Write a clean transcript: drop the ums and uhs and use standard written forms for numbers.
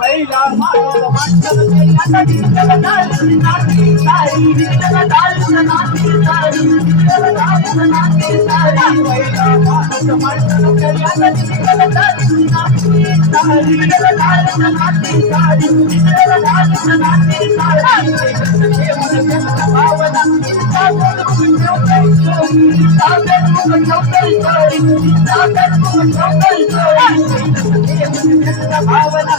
पहिला माणूस माणसाला तरी आता दिसला नाती नाती सारी दिसला नाती सारी दिसला नाती सारी पहिला माणूस माणसाला तरी आता दिसला नाती सारी दिसला नाती सारी दिसला नाती सारी देवाने त्यांचा भावना ताकद मुंजवतोय चोरी ताकद मुंजवतोय चोरी ताकद मुंजवतोय चोरी देवाने त्यांचा भावना